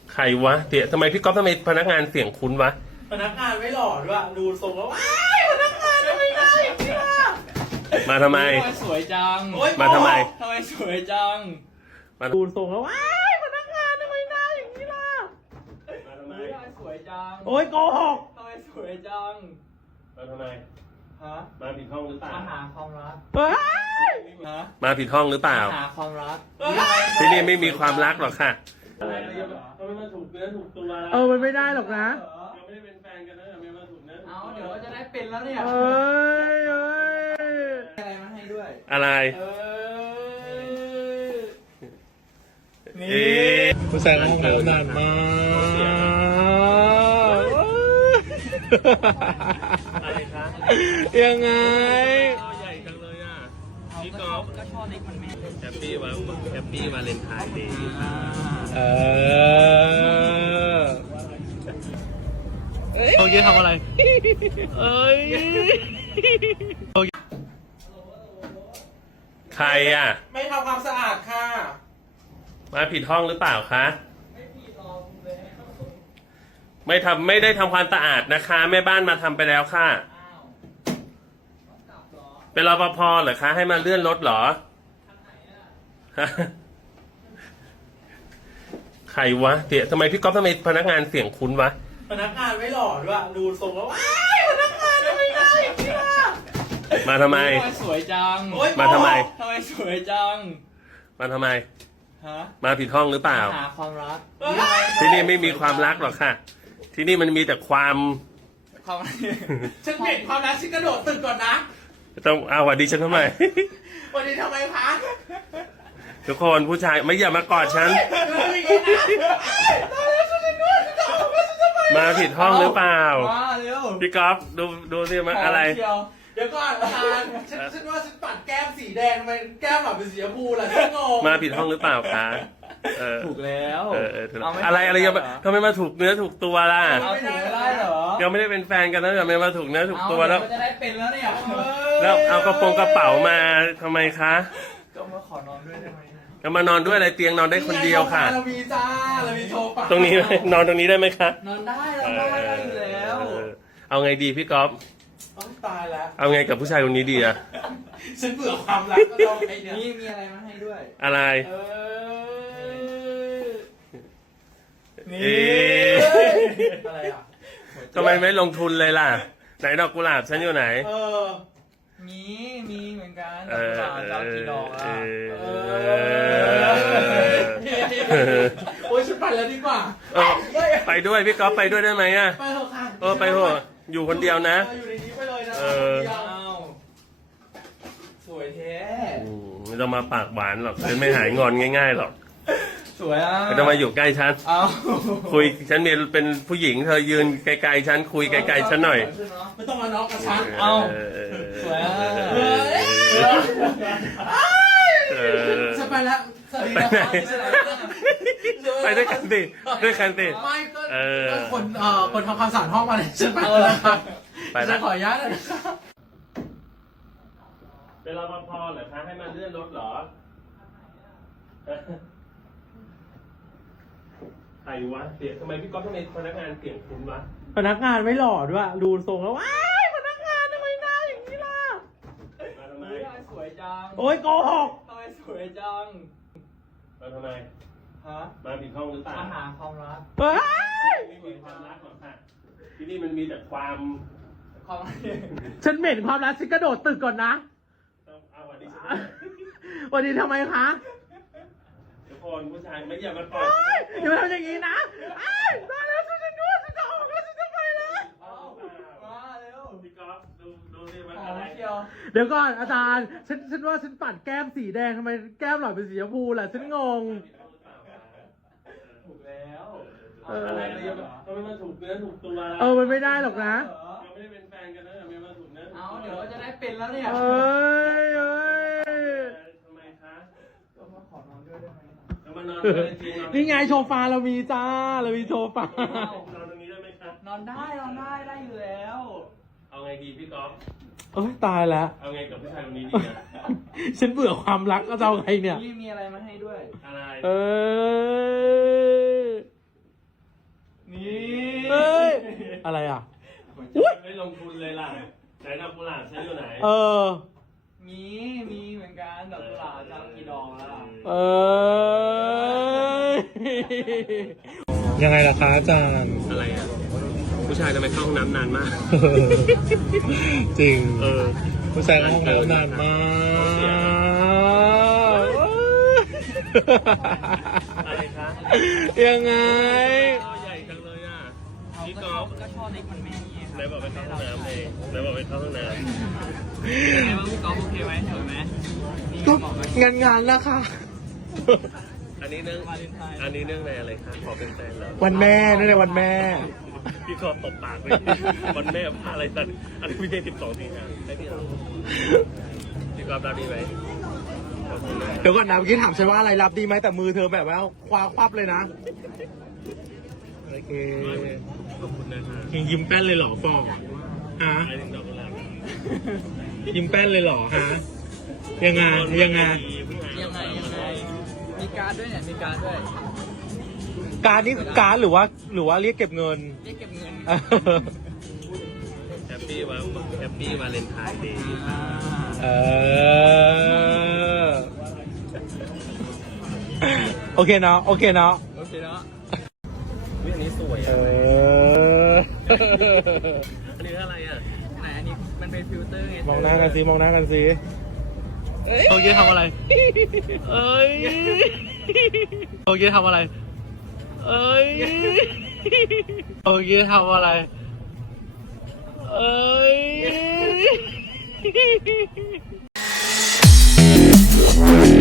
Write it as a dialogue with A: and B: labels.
A: ใครวะเดี๋ยวทำไมพี่ก๊อฟทำไมพนักงานเสียงคุ้นวะ
B: พนักงานไม่หล่อด้วยดูทรงแล้วว้ายพนักงานทำไมได้อย่างนี้ล่ะ
A: มาทำไม
C: สวยจัง
A: มาทำไม
C: สวยจัง
B: มาดูทรงแล้วว้ายพนักงานทำไมได้อย่างนี้ล่ะ
A: มาทำไม
C: สวยจัง
B: โอ้ยโกหก
C: ทำไมสวยจัง
A: มาทำไม
C: ฮะ
A: มาผิดห้องหรือเปล่า
C: มาหาความรัก
A: ฮะมาผิดห้องหรือเปล่า
C: หาความรัก
A: ที่นี่ไม่มีความรักหรอกค่ะอะไรทำไมมาถูกเนื้อถูกตัว
B: มันไม่ได้หรอกนะ
A: ยังไม่ได้เป็นแฟนกันนะยังไม่มาถูกเนื้อ
C: เอาเดี๋ยวจะได้เป็นแล้วเนี่ยอะไรมาให้ด้วย
A: อะไร
B: นี่ผู้ชายห้องน้ำนานมาก
A: อะไรคะ
B: ยังไง
A: ใหญ่จังเลยอ่ะพี่ก๊อฟ
C: ก็ชอบเล็กมันแม่
A: แฮปปี้วาเลนไทน์เดย์
B: โอเคทำอะไรเอ้ย
A: ใครอ่ะ
B: ไม่ทำความสะอาดค่ะ
A: มาผิดห้องหรือเปล่าคะไม่ได้ทำความสะอาดนะคะแม่บ้านมาทำไปแล้วค่ะเป็นรปภเหรอคะให้มาเลื่อนรถเหรอใครวะเดี๋ยวทำไมพี่ก๊อฟทำไมพนักงานเสียงคุ้นวะ
B: พนักงานไม่หล่อด้วยดูทรงแล้วว้ายพนักงานทำไมได้อย่างนี้ล่ะ
A: มาทำไม
C: สวยจัง
A: มาทำไม
C: สวยจัง
A: มาทำไม
C: ฮะ
A: มาผิดห้องหรือเปล่า
C: หาความรัก
A: ที่นี่ไม่มีความรักหรอกค่ะที่นี่มันมีแต่ความ
B: ฉันเห็นความรักฉันกระโดดตึกก่อนนะ
A: ต้องเอาวันดีฉันทำไม
B: วันนี้ทำไมคะ
A: ทุกคนผู้ชายไม่อย่ามากอดฉันมาผิดห้องหรือเปล่าพี่ก๊อฟดูสิมันอะไร
B: เดี๋ยวก่อนอาจารย์ฉันว่าฉันปัดแก้มสีแดงทำไมแก้มแบบเป็นสีชมพูล่ะฉันงง
A: มาผิดห้องหรือเปล่าคะ
C: ถูกแล้ว
A: อะไรยังทำไมมาถูกเนื้อถูกตัวล่ะ
C: ไม่ได้เหรอ
A: ยังไม่ได้เป็นแฟนกันนะยังไม่มาถูกเนื้อถูกตัวแล้ว
C: จะได้เป็นแล้วเนี่ย
A: แล้วเอากระเป๋ามาทำไมคะ
C: ก็มาขอนอนด้วยได้ไหม
A: ก็มานอนด้วยอะไรเตียงนอนได้คนเดียวค่ะ
B: เรามีจ้าเรามีโชว์ปะ
A: ตรงนี้นอนตรงนี้ได้ไหมคะ
C: นอนได้อยู่แล้ว
A: เอาไงดีพี่ก๊อฟ
B: ตายแล้ว
A: เอาไงกับผู้ชายคนนี้ดีอะ
B: ฉันเบื่อความรักก็ต้องไอ้เนี่ย
C: มีอะไรมาให้ด้วย
A: อะไร
B: นี่อะไรอ่ะ
A: ทำไมไม่ลงทุนเลยล่ะไหนดอกกุหลาบฉันอยู่ไหน
C: มีเหมือนกันดอกกุหลาบจะกี่ดอกอ่ะ
B: โอ้ยฉันไปแล้วดีกว่า
A: ไปด้วยพี่ก๊อฟไปด้วยได้ไหมอ่ะ
B: ไปเถอะค่ะ
A: ไปเถอะอยู่คนเดียวนะ
B: อยู่ในนี้ไปเลยนะ
C: สวยแท้
A: ไม่ต้องมาปากหวานหรอกฉันไม่หายงอนง่ายๆหรอก
C: สวยอ่ะ
A: ไม่ต้องมาอยู่ใกล้ฉันคุยฉันเป็นผู้หญิงเธอยืนไกลๆฉันคุยไกลๆฉันหน่อย
B: ไม่ต้องมาน็อกกับฉัน
C: สวยอ่ะ
B: ฉันไปแล้ว
A: ไปด้วยกันสิด้วยกันสิ
B: ไม่ก็คนทำความสะอาดห้องมาเลยฉันไปแล้วครับจะขออนุญาตเลย
A: เป็นรปภเหรอคะให้มาเลื่อนรถเหรอใครวะเสียทำไมพี่ก๊อฟทำไมพนักงานเสียงคุ้นวะ
B: พนักงานไม่หล่อด้วยดูทรงแล้วว้ายพนักงานทำไมได้อย่างนี้ล่ะ
A: มาทำไม
C: สวยจัง
B: โอ้ยโกหก
C: ทำไมสวยจัง
A: มาทำไม
C: ฮะ
A: มาผิดห้องหรือเปล่า
C: มาหาความรัก
A: ไม่มีความรักหรอกค่ะที่นี่มันมีแต่ความ
B: ฉันเห็นความรักฉันกระโดดตึกก่อนนะ
A: เอาวันนี้
B: วันนี้ทำไมคะ
A: ทุกคนผู้ชายไม่อย่ามากอด
B: อย่ามาทำอย่างนี้นะตายแล้วฉันด้วยฉันจะออกแล้วฉันจะไปแล้ว
C: มาเร็ว
A: พี่ก๊อฟดูสิมันอะไร
B: เดี๋ยวก่อนอาจารย์ฉันว่าฉันปัดแก้มสีแดงทำไมแก้มหล่อเป็นสีชมพูล่ะฉันงง
C: ถูกแล้ว
A: อะไรทำไมมาถูกเนื้อถูกตัว
B: มันไม่ได้หรอกนะ
A: ยังไม่ได้เป็นแฟนกันนะยังไม่มาถูกเนื้อ
C: เดี๋ยวจะได้เป็นแล้วเนี่ย
A: ทำไมคะ
C: ก็มาขอนอนด้วยได้ไหม
A: มานอนด้วยจริง
B: นี่ไงโซฟาเรามีจ้าเรามีโซฟาน
A: อนตรงนี้ได้ไหมครับ
C: นอนได้อยู่แล้ว
A: เอาไงดีพี่ก๊อฟ
B: ตายแล้ว
A: เอาไงกับผู้ชายคนนี้ดีอ่ะ
B: ฉันเบื่อความรักก็จะเอาไงเนี่ย
C: มีอะไรมาให้ด้วย
A: อะไร
B: อะไรอ่ะ
A: ไม่ลงทุนเลยล่ะไหนดอกกุหลาบฉันอยู่ไหน
B: เออ
C: มีเหมือนกันดอกกุหลาบจะเอากี่ดอกล่ะ
B: เออ ยังไงล่ะคะอาจารย์
A: อะไรอ่ะ ผู้ชายทำไมเข้าห้องน้ำนานมาก
B: จริง
A: เออ
B: ผู้ชายเข้าห้องน้ำนานมาก
A: อะไรคะ
B: ยังไง
A: ข้าวใหญ่จังเลยอ่ะพี่ก
C: ก็
A: อล์ฟ
C: ช่อเล็กมันไม่มี
A: ไหนบอกไปเข้าห้องน้ำเลยไหนบอกไปเข้าห้องน้
C: ไงบ้างพี่ก๊อฟโอเคไหมสวยไหม
B: ก็งานแล้วค่ะ
A: ำอันนี้เนื่องในอะไรคะขอเป็นแฟนแล้ว
B: วันแม่นั่นเลยวันแม่
A: พี่กอล์ฟตบปากเลยวันแม่พาอะไรสันอันนี้ไม่ใช่12 สิงหาใช่พี่เหรอพี่กอล์ฟรับดีไหมขอบคุณนะ
B: เดี๋ยวก่อนนะเมื่อกี้ถามฉันว่าอะไรรับดีไหมแต่มือเธอแบบว่าคว้าควับเลยนะ โอเค
A: ขอบคุณนะคะ
B: ยังยิ้มแป้นเลยเหรอฟองฮะ
A: ไอ้ถึงดอกกุหลาบ
B: ยิ้มแป้นเลยเหรอฮะ ยังไง
C: ยังไงมีการ์ดด้วยเนี่ยมีการ์ดด้วย
B: การนี่คือการหรือว่าเรียกเก็บเงิน
C: เรียกเก็บเงิน
A: แฮปปี้วาเลนไทน์เดย์
B: เออ โอเคเนาะ
C: โอเคเนาะ
A: อันนี้สวย
B: เอ
A: อ่ะ
B: อ
A: อันนี้อะไรอ่ะ
C: ไหนอันนี้มันเป็นฟิลเตอร์ไง
B: มองหน้ากันสิมองหน้ากันสิโอเคทำอะไร เอ้ยโอเคทำอะไร เอ้ยโอเคทำอะไร เอ้ย